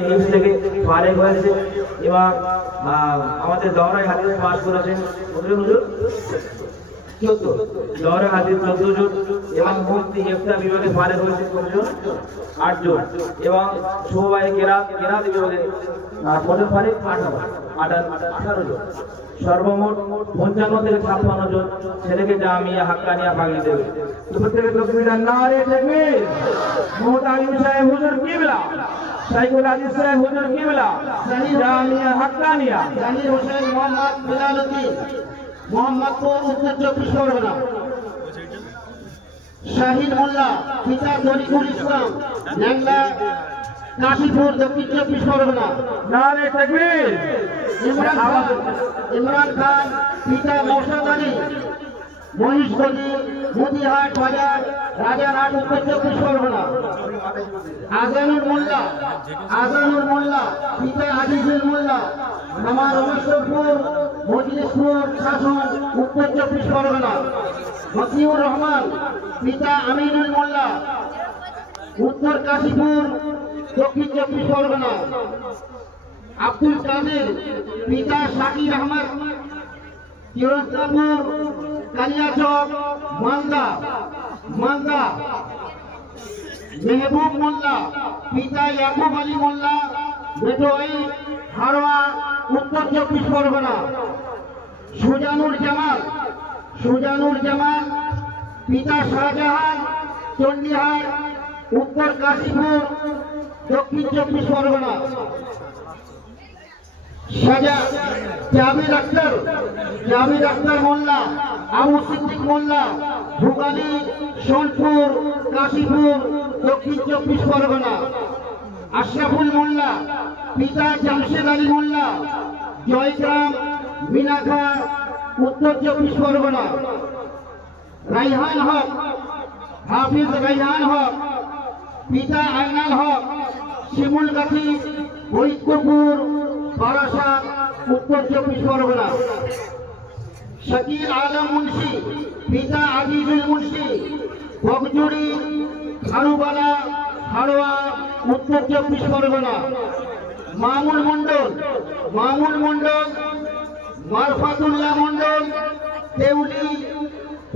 Hymns থেকে ফারেক হয়েছে এবং আমাদের দওরায় হাদিস পাস করেছেন দওরা হাদিস 14 জন এবং মুফতি ইফতা বিভাগে ফারেক হয়েছে কতজন 8 জন এবং শোভায়ে কেরাত বিভাগে টোটাল ফারেক 18 জন সর্বমোট 55 থেকে 56 জন ছেলেকে জামিয়া হাক্কানিয়া পাগড়ি দেবে প্রত্যেককে তাকবীর নারে তাকবীর মুহতামিম সাহেব হুজুর কিবলা শাইখুল হাদিস সাহেব হুজুর কিবলা জামিয়া হাক্কানিয়া জাহির হোসেন মোহাম্মদ বিলালউদ্দিন মোহাম্মদপুর উত্তর 24 পরগনা শাহিদ মোল্লা পিতা তরিকুল ইসলাম ন্যাংলা কাশীপুর দক্ষিণ 24 পরগনা নারে তাকবীর ইমরান খান পিতা মৌসাদ আলী মহিষগঞ্জ মুদিহাট বাজার রাজারহাট উত্তর 24 পরগনা আজানুর মোল্লা পিতা আজিজুল মোল্লা আমার রমেশপুর মজলিসপুর শাসন উত্তর 24 পরগনা মতিউর রহমান পিতা আমিনুল মোল্লা উত্তর কাশীপুর দক্ষিণ 24 পরগনা আব্দুল কাদের পিতা শাকির আহমদ তিরস্তাপুর কালিয়াচক মালদা মেহবুব মোল্লা পিতা ইয়াকুব আলী মোল্লা বেটোয়াই হারোয়া উত্তর 24 পরগনা সুজানুর জামাল পিতা শাহজাহান চন্ডিহাট উত্তর কাশীপুর দক্ষিণ 24 পরগনা জামির আক্তার মোল্লা আবু সিদ্দিক মোল্লা ভুগালী সোনপুর কাশীপুর দক্ষিণ 24 পরগনা আশরাফুল মোল্লা পিতা জামশেদ আলী মোল্লা জয়গ্রাম মিনাখা উত্তর 24 পরগনা রাইহান হক হাফিজ রাইহান হক পিতা আইনাল হক শিমুলগাছি ফরিদপুর বারাসাত উত্তর 24 পরগনা শাকিল আলম মুন্সি পিতা আজিজুল মুন্সি বগজুড়ি খারুবালা হাড়োয়া উত্তর 24 পরগনা মামুল মন্ডল মারফাতুল্লাহ মন্ডল দেউলি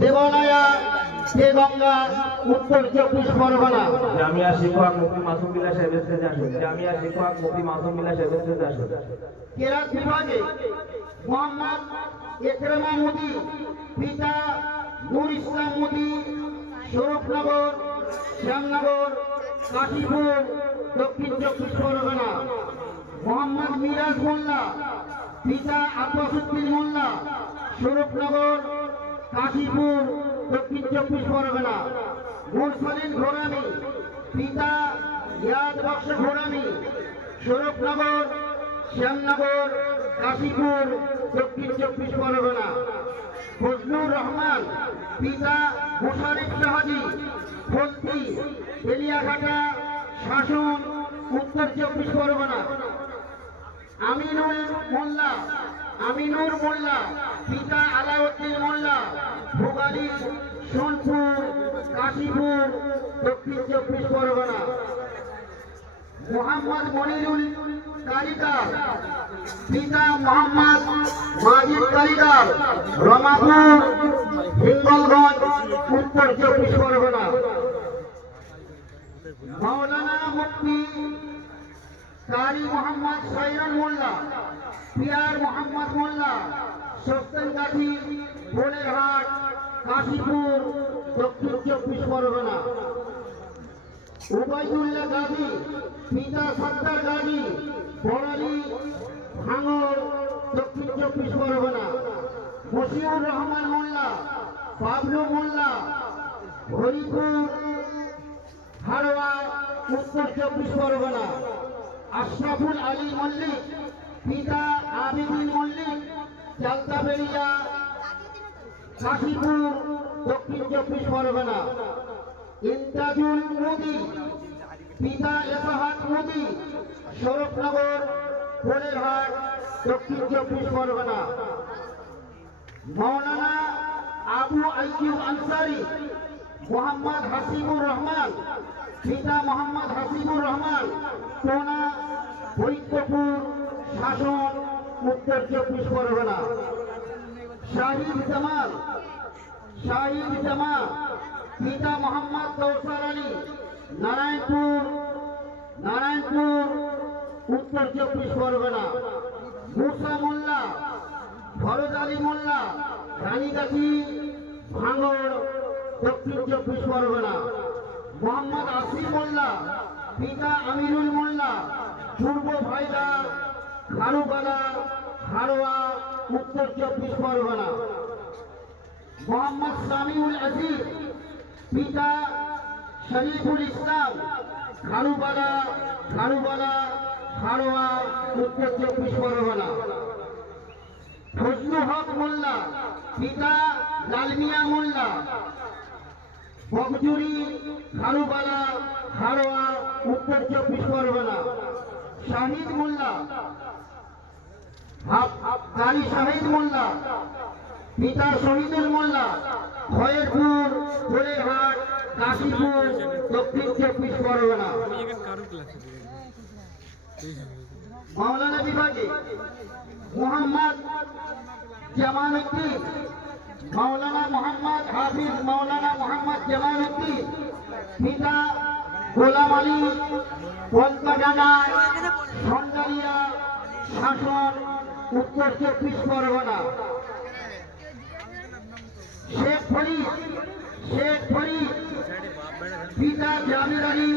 দেবালয়া দেগঙ্গা উত্তর 24 পরগনা জামিয়া শিক্ষক মুফতি মাসুম বিল্লাহ সাহেবের কাছে আসুন কেরাত বিভাগে মোহাম্মদ একরামা মুদি পিতা নূর ইসলাম মুদি শরফনগর শ্যামনগর কাশীপুর দক্ষিণ 24 পরগনা মোহাম্মদ মিরাজ মোল্লা পিতা আব্বাসউদ্দিন মোল্লা শরফনগর কাশীপুর দক্ষিণ 24 পরগনা মুরসালিন ঘোরামি পিতা ইয়াদ বক্স ঘোরামি শরফনগর শ্যামনগর কাশীপুর দক্ষিণ 24 পরগনা ফজলুর রহমান পিতা মুশারিফ শাহাজি ফলতি বেলিয়াঘাটা শাসন উত্তর 24 পরগনা আমিনুর মোল্লা পিতা আলাউদ্দিন মোল্লা ভোগালী সোনপুর কাশীপুর দক্ষিণ 24 পরগনা মোহাম্মদ মনিরুল কারিগর পিতা মোহাম্মদ মাজিদ কারিগর রমাপুর হিঙ্গলগঞ্জ উত্তর 24 পরগনা মাওলানা মুফতি কারি মোহাম্মদ সাইরুল মোল্লা পিয়ার মোহাম্মদ মোল্লা সস্তানগাছি বোলেরহাট কাশীপুর দক্ষিণ 24 পরগনা উবাইদুল্লাহ গাজী পিতা সত্তার গাজী বড়ালী ভাঙড় দক্ষিণ 24 পরগনা মশিউর রহমান মোল্লা বাবলু মোল্লা হরিপুর হাড়োয়া উত্তর 24 পরগনা আশরাফুল আলী মল্লিক পিতা আবিদুল মল্লিক জালতাবেড়িয়া কাশীপুর দক্ষিণ 24 পরগনা ইমতাজুল মোদি পিতা এসাহাত মোদি শরফনগর বোলেরহাট দক্ষিণ 24 পরগনা মাওলানা আবু আইয়ুব আনসারী মোহাম্মদ হাসিবুর রহমান পিতা মোহাম্মদ হাসিবুর রহমান টোনা ফরিদপুর শাসন উত্তর 24 পরগনা। শাহিদ জামাল পিতা মোহাম্মদ কৌসার আলী নারায়ণপুর উত্তর 24 পরগনা। মুসা মোল্লা ফরজ আলী মোল্লা রানীগাছি ভাঙড় দক্ষিণ 24 পরগনা। মোহাম্মদ আসিফ মোল্লা পিতা আমিরুল মোল্লা পূর্ব ভাইদা খারুবালা হারোয়া উত্তর 24 পরগনা। মোহাম্মদ সামিউল আজিজ পিতা শরীফুল ইসলাম খারুবালা হারোয়া উত্তর 24 পরগনা। ফজলুল হক মোল্লা পিতা লালমিয়া মোল্লা বগজুরি খারুবালা হারোয়া উত্তর 24 পরগনা। শাহিদ মোল্লা কালী শাহিদ মোল্লা পিতা শহীদুল মোল্লা খয়েরপুর গোলেরহাট কাশীপুর দক্ষিণ 24 পরগনা। মাওলানা বিভাগে মোহাম্মদ জামালউদ্দিন মাওলানা মোহাম্মদ হাফিজ মাওলানা মোহাম্মদ জামালউদ্দিন পিতা গোলাম আলী পদ্মাডাঙ্গা সন্ডালিয়া শাসন উত্তর 24 পরগনা। শেখ ফরিদ পিতা জামির আলী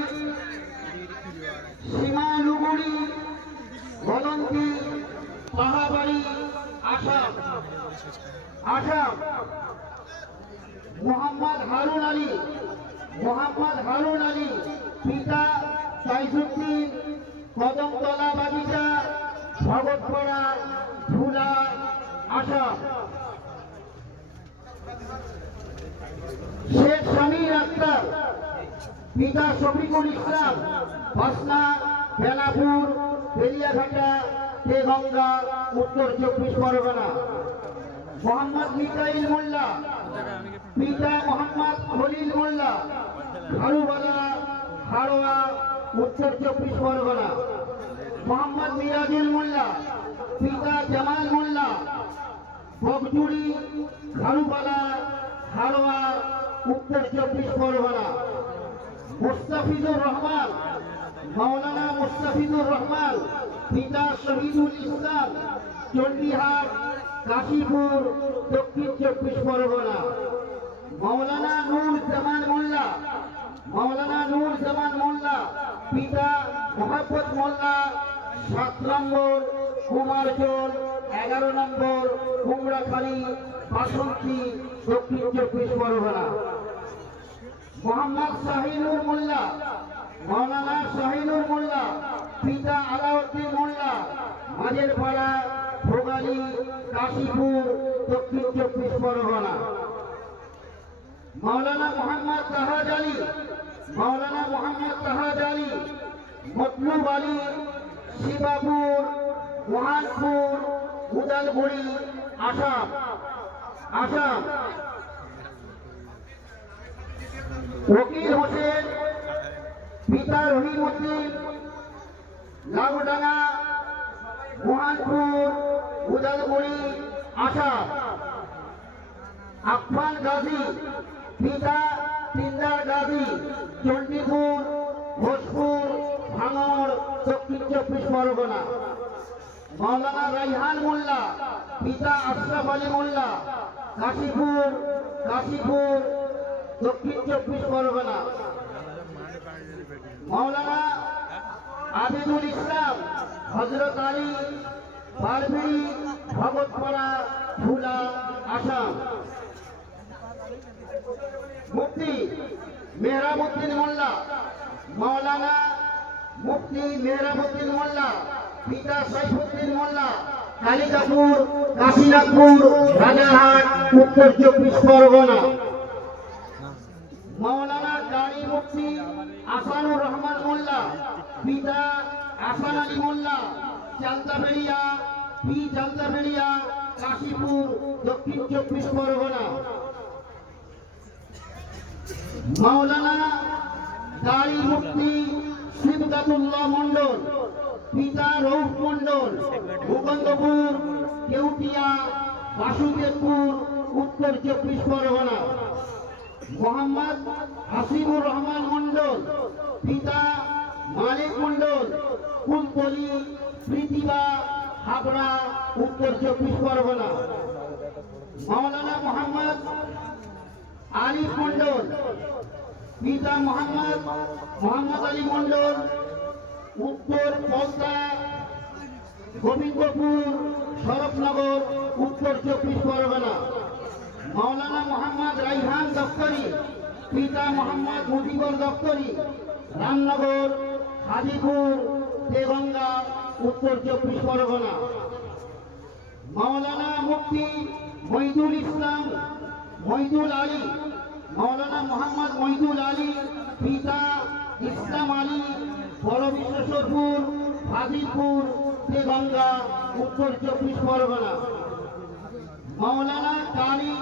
সীমালুগুড়ি গলন্দি পাহাবাড়ি আসাম। মোহাম্মদ হারুন আলী পিতা সাইফুদ্দিন কদমতলা বাগিচা ভগতপাড়া ভুলা আসাম। শেখ সমীর আক্তার পিতা শফিকুল ইসলাম পাসনা বেলাপুর বেলিয়াঘাটা দেগঙ্গা উত্তর 24 পরগনা। মোহাম্মদ মিকাইল মোল্লা পিতা মোহাম্মদ খলিল মোল্লা খারুবালা হারোয়া উত্তর 24 পরগনা। মোহাম্মদ মিরাজুল মোল্লা পিতা জামাল মোল্লা বগজুড়ি খারুবালা হারোয়া উত্তর 24 পরগনা। মাওলানা মুস্তাফিজুর রহমান পিতা শহীদুল ইসলাম চণ্ডীহাট কাশীপুর দক্ষিণ 24 পরগনা। মাওলানা নূর জামান মোল্লা পিতা মোহাম্মদ মোল্লা 7 নম্বর কুমারজোল 11 নম্বর কুমড়াখালী বাসন্তী দক্ষিণ 24 পরগনা। মোহাম্মদ মাওলানা শাহিনুর মোল্লা পিতা আলাউদ্দিন মোল্লা মাঝেরপাড়া ভোগালী কাশীপুর দক্ষিণ 24 পরগনা। মাওলানা মোহাম্মদ তাহাজ আলী মতলুব আলী শিবাপুর মহানপুর উদালগুড়ি আসাম। ওকিল হোসেন পিতা রহিমউদ্দিন লাউডাঙ্গা মহানপুর উদালগুড়ি আসাম। আফফান গাজী পিতা তিনদার গাজী চণ্ডীপুর ভোজপুর ভাঙড় দক্ষিণ 24 পরগনা। মাওলানা রাইহান মোল্লা পিতা আশরাফ আলী মোল্লা কাশীপুর দক্ষিণ 24 পরগনা। মাওলানা আবিদুল ইসলাম হযরত আলী বারবিড়ি ভগতপাড়া ভুলা আসাম। মুফতি মেহরাবউদ্দিন মোল্লা মাওলানা মুফতি মেহরাবউদ্দিন মোল্লা পিতা সাইফুদ্দিন মোল্লা কালিকাপুর কাশীনাথপুর রাজারহাট উত্তর 24 পরগনা। মাওলানা গাড়ি মুফতি আসানুর রহমান মোল্লা পিতা আসান আলী মোল্লা চালতাবেড়িয়া কাশীপুর দক্ষিণ 24 পরগনা। মাওলানা গাড়ি মুফতি সিবগাতুল্লাহ মন্ডল পিতা রৌফ মণ্ডল, মুকুন্দপুর, কেউটিয়া, বাসুদেবপুর, উত্তর 24 পরগনা। মোহাম্মদ হাসিবুর রহমান মণ্ডল, পিতা মালিক মণ্ডল, কুলতলি, পৃথিবা, হাবড়া, উত্তর 24 পরগনা। মাওলানা মোহাম্মদ আরিফ মণ্ডল, পিতা মোহাম্মদ আলী মণ্ডল, উত্তর পদ্মা, গোবিন্দপুর, শরফনগর, উত্তর 24 পরগনা। মাওলানা মোহাম্মদ রাইহান দপ্তরি, পিতা মোহাম্মদ মুজিবুর দপ্তরি, রামনগর, হাজিপুর, দেগঙ্গা, উত্তর 24 পরগনা। মাওলানা মুফতি মইদুল ইসলাম মইদুল আলী, মাওলানা মোহাম্মদ মইদুল আলী, পিতা ইসলাম আলী, বড় বিশ্বেশ্বরপুর, হাজিপুর, দেগঙ্গা, উত্তর 24 পরগনা। মাওলানা কারি